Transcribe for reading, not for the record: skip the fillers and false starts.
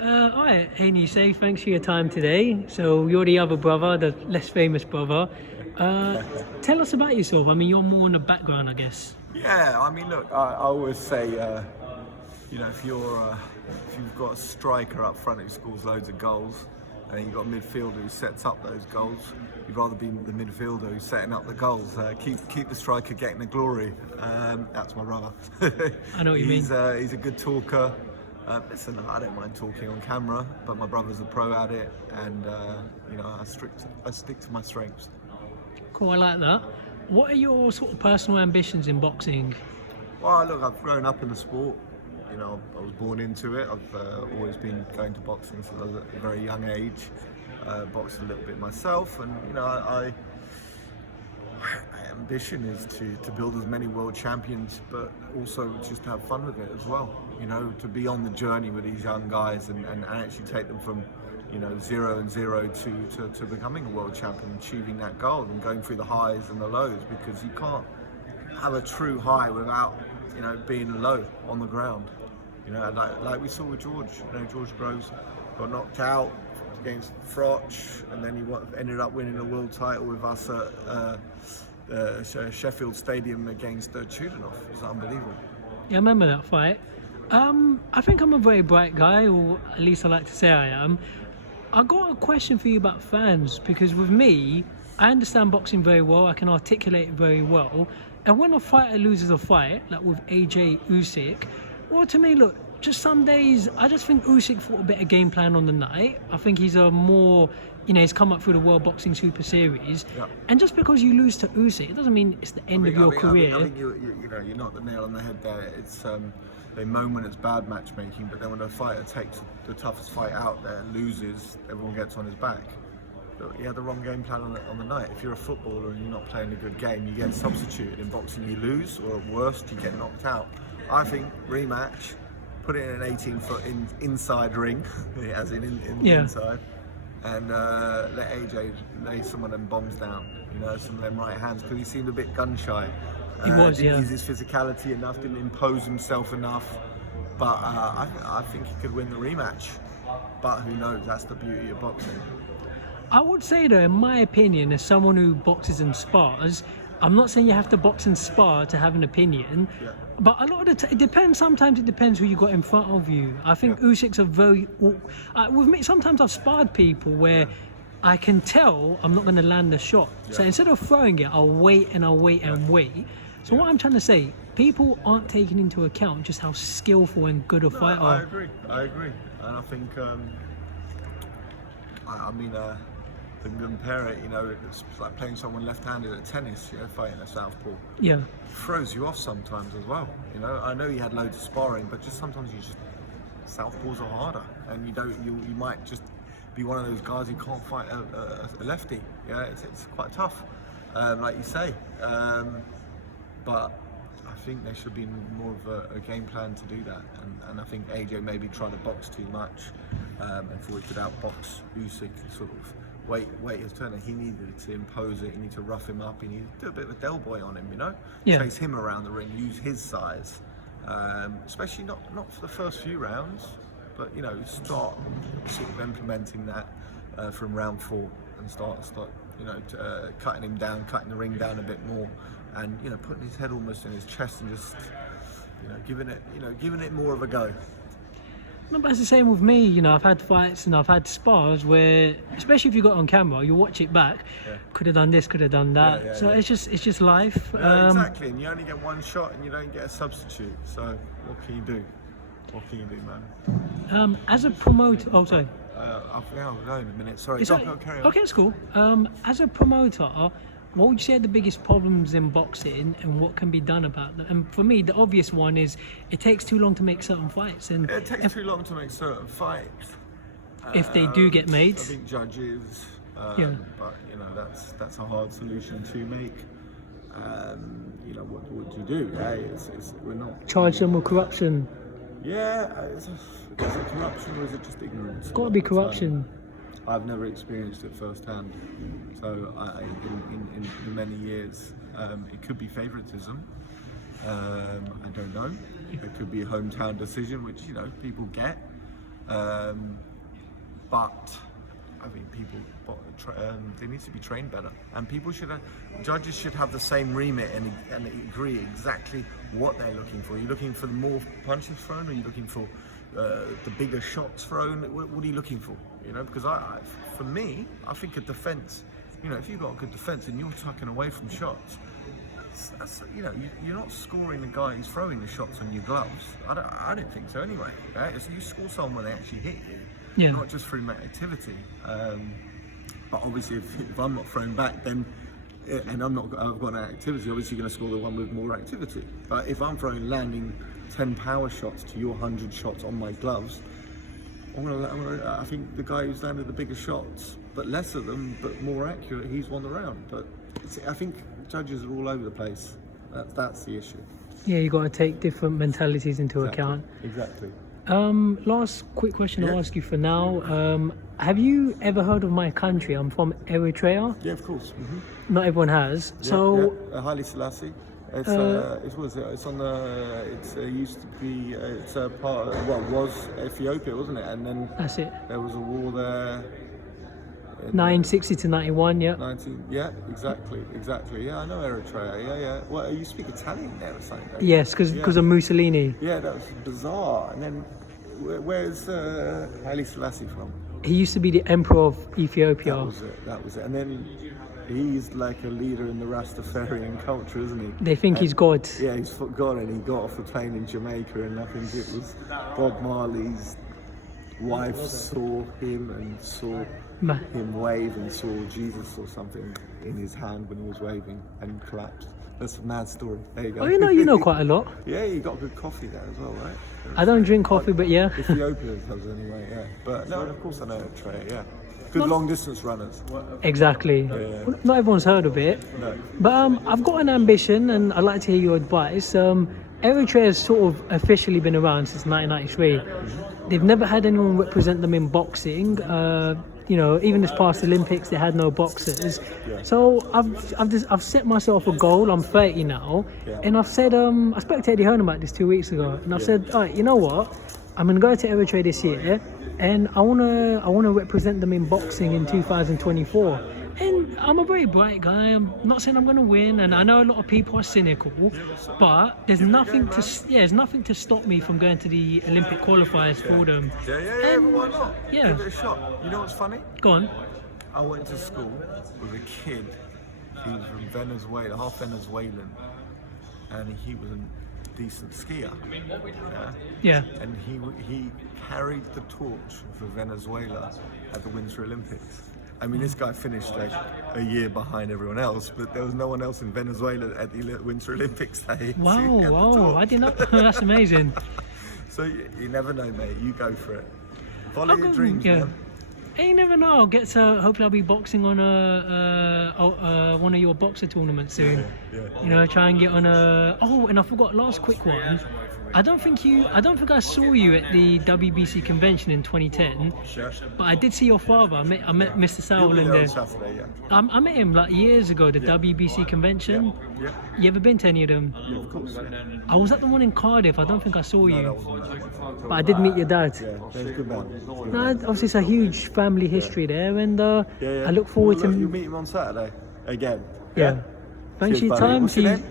Alright, hey Nisse, thanks for your time today. So you're the other brother, the less famous brother. Tell us about yourself. I mean, you're more in the background, I guess. Yeah, I mean, look, I always say, if you've got a striker up front who scores loads of goals, and you've got a midfielder who sets up those goals, you'd rather be the midfielder who's setting up the goals. Keep the striker getting the glory. That's my brother. I know what you mean. He's a good talker. Listen, I don't mind talking on camera, but my brother's a pro at it, and I stick to my strengths. Cool, I like that. What are your sort of personal ambitions in boxing? Well, look, I've grown up in the sport. I was born into it. I've always been going to boxing since I was at a very young age. Boxed a little bit myself, and my ambition is to build as many world champions, but also just have fun with it as well. To be on the journey with these young guys and actually take them from 0 to becoming a world champion, achieving that goal and going through the highs and the lows, because you can't have a true high without being low on the ground. Like we saw with George. George Groves got knocked out against Froch, and then he ended up winning a world title with us at Sheffield Stadium against Chudanov. It was unbelievable. Yeah, I remember that fight. I think I'm a very bright guy, or at least I like to say I am. I got a question for you about fans, because with me, I understand boxing very well, I can articulate it very well, and when a fighter loses a fight, like with AJ Usyk, well, to me, look, just some days, I just think Usyk thought a better game plan on the night. I think he's a more, he's come up through the World Boxing Super Series, and just because you lose to Usyk, it doesn't mean it's the end of your career. I think you knocked the nail on the head there. It's they moan when it's bad matchmaking, but then when a fighter takes the toughest fight out there and loses, everyone gets on his back. Look, he had the wrong game plan on the night. If you're a footballer and you're not playing a good game, you get substituted. In boxing, you lose, or at worst, you get knocked out. I think rematch, put it in an 18-foot inside ring, as in the inside, and let AJ lay some of them bombs down, some of them right hands, because he seemed a bit gun shy. He was, didn't use his physicality enough, didn't impose himself enough, but I think he could win the rematch. But who knows? That's the beauty of boxing. I would say though, in my opinion, as someone who boxes and spars, I'm not saying you have to box and spar to have an opinion, but a lot of it depends. Sometimes it depends who you got in front of you. I think Usyk's a very... with me, sometimes I've sparred people where I can tell I'm not going to land the shot. So instead of throwing it, I'll wait and I'll wait and wait. So what I'm trying to say, people aren't taking into account just how skillful and good a fighter. I agree, and I think to compare it, it's like playing someone left-handed at tennis, fighting a southpaw. Yeah. It throws you off sometimes as well. I know you had loads of sparring, but just sometimes southpaws are harder, and you might just be one of those guys who can't fight a lefty. It's quite tough, like you say. But I think there should be more of a game plan to do that, and I think AJ maybe tried to box too much and thought he could outbox Usyk and sort of wait his turn. He needed to impose it, he needed to rough him up, he needed to do a bit of a Del Boy on him, chase him around the ring, use his size, especially not for the first few rounds, but start sort of implementing that from round 4 and start cutting him down, cutting the ring down a bit more, and putting his head almost in his chest and just giving it more of a go. No, but it's the same with me. I've had fights and I've had spars where, especially if you got it on camera, you watch it back. Could have done this, could have done that. It's just life. Exactly, and you only get one shot and you don't get a substitute. So what can you do? Man? As a promoter, sorry. I forget I'll go in a minute. Sorry. Carry on. Okay, it's cool. As a promoter, what would you say are the biggest problems in boxing, and what can be done about them? And for me, the obvious one is it takes too long to make certain fights. And it takes too long to make certain fights. If they do get made. I think judges, but that's a hard solution to make. What would you do? We're not charge them with corruption. Yeah, is it corruption or is it just ignorance? It's got to be corruption. I've never experienced it firsthand, so in many years, it could be favouritism. I don't know. It could be a hometown decision, which people get. But I mean, people they need to be trained better, and people should judges should have the same remit and agree exactly what they're looking for. Are you looking for the more punches thrown? Are you looking for the bigger shots thrown? What are you looking for? You know, because for me, I think a defence. You know, if you've got a good defence and you're tucking away from shots, that's, you know, you're not scoring the guy who's throwing the shots on your gloves. I don't think so anyway. Right? So you score someone when they actually hit you, not just through activity. But obviously, if I'm not throwing back, then and I've got an activity, obviously you're going to score the one with more activity. But if I'm landing 10 power shots to your 100 shots on my gloves, I think the guy who's landed the bigger shots, but less of them, but more accurate, he's won the round. But I think judges are all over the place. That's the issue. Yeah, you got to take different mentalities into account. Exactly. Last quick question I'll ask you for now. Have you ever heard of my country? I'm from Eritrea. Yeah, of course. Mm-hmm. Not everyone has. Haile Selassie. It's on the. It used to be. It's a part. Was Ethiopia, wasn't it? And then that's it. There was a war there. 1960 to 91. Yeah. Exactly. Yeah, I know Eritrea. Yeah. Well, you speak Italian there or something? Yes, because of Mussolini. Yeah, that was bizarre. And then, where's Haile Selassie from? He used to be the emperor of Ethiopia. That was it. And then he's like a leader in the Rastafarian culture, isn't he? They think he's God. Yeah, he's God, and he got off the plane in Jamaica, and I think it was Bob Marley's wife saw him and saw him wave and saw Jesus or something in his hand when he was waving and collapsed. That's a mad story. There you go. Oh, you know quite a lot. Yeah, you got good coffee there as well, right? I don't drink coffee, but yeah. Ethiopia does anyway, yeah. But no, of course I know Eritrea, yeah. Good long distance runners. Exactly. Yeah. Not everyone's heard of it. No. But I've got an ambition, and I'd like to hear your advice. Eritrea has sort of officially been around since 1993. They've never had anyone represent them in boxing. You know, even this past Olympics, they had no boxers. Yeah. So I've set myself a goal. I'm 30 now, and I've said I spoke to Eddie Hearn about this 2 weeks ago, and I've said, all right, you know what? I'm gonna go to Eritrea this year, and I wanna represent them in boxing in 2024. And I'm a very bright guy. I'm not saying I'm going to win, and I know a lot of people are cynical, but there's nothing to stop me from going to the Olympic qualifiers for them. Yeah, why not? Yeah. Give it a shot. You know what's funny? Go on. I went to school with a kid. He was from Venezuela, half Venezuelan, and he was a decent skier. Yeah. And he carried the torch for Venezuela at the Winter Olympics. I mean, this guy finished like a year behind everyone else, but there was no one else in Venezuela at the Winter Olympics day. Wow, I didn't know. That's amazing. So you never know, mate. You go for it. Follow your dreams, man. You never know. Hopefully I'll be boxing on one of your boxer tournaments soon. Yeah. You know, try and get on a. Oh, and I forgot. Last quick one. I don't think I saw you at the WBC convention in 2010. Sure. But I did see your father. I met Mr. Sauerland there. On Saturday, yeah. I met him like years ago, the WBC convention. Yeah. You ever been to any of them? Yeah, of course. Yeah. I was at the one in Cardiff. I don't think I saw you. No, that wasn't But I did meet your dad. Yeah, he's a good man. No, obviously it's a huge family history there, and I look forward to. You meet him on Saturday again. Yeah. Thanks for your time. What's your name?